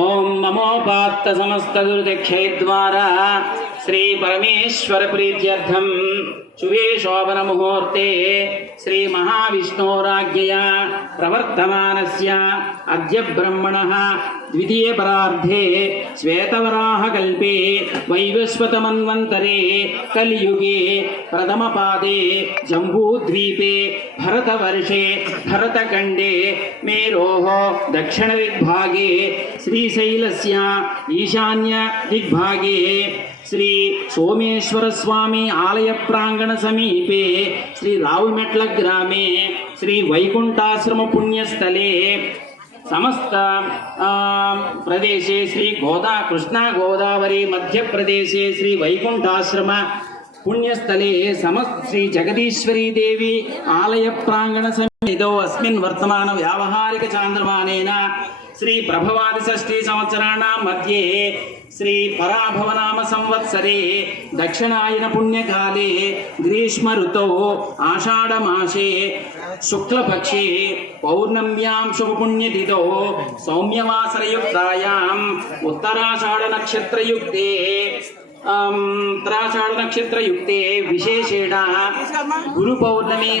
ओम नमोपात्त समस्त दुर्दक्षय द्वारा श्री परमेश्वर प्रीत्यर्थम शुभे शोभन मुहूर्ते श्री महाविष्णोराज्ञया प्रवर्तमानस्य अद्य ब्रह्मणः द्वितीय परार्धे श्वेतवराह कल्पे वैवस्वत मन्वन्तरे कलियुगे प्रथम पादे जम्बूद्वीपे भरतवर्षे भरतखण्डे मेरोः दक्षिण दिग्भागे श्रीशैलस्य ईशान्य दिग्भागे श्री सोमेश्वर स्वामी आलय प्रांगण समीपे श्री रावमेट्ल ग्रामे श्री वैकुंठाश्रम पुण्यस्थले समस्त प्रदेशे श्री कृष्णा गोदावरी मध्य प्रदेशे श्री वैकुंठाश्रम पुण्यस्थले समस्त श्री जगदीश्वरी देवी आलय प्रांगण समितौ अस्मिन् वर्तमान व्यावहारिक चांद्रमानेन श्री प्रभवादि षष्ठी संवत्सराणां मध्ये श्री पराभवनाम संवत्सरे दक्षिणायन पुण्यकाले ग्रीष्म ऋतौ आषाढ़ मासे शुक्लपक्षे पौर्णम्यां शुभपुण्यतिथौ सौम्यवासरयुक्तायाम् उत्तराषाढ़ नक्षत्रयुक्ते विशेषेण गुरु पौर्णमी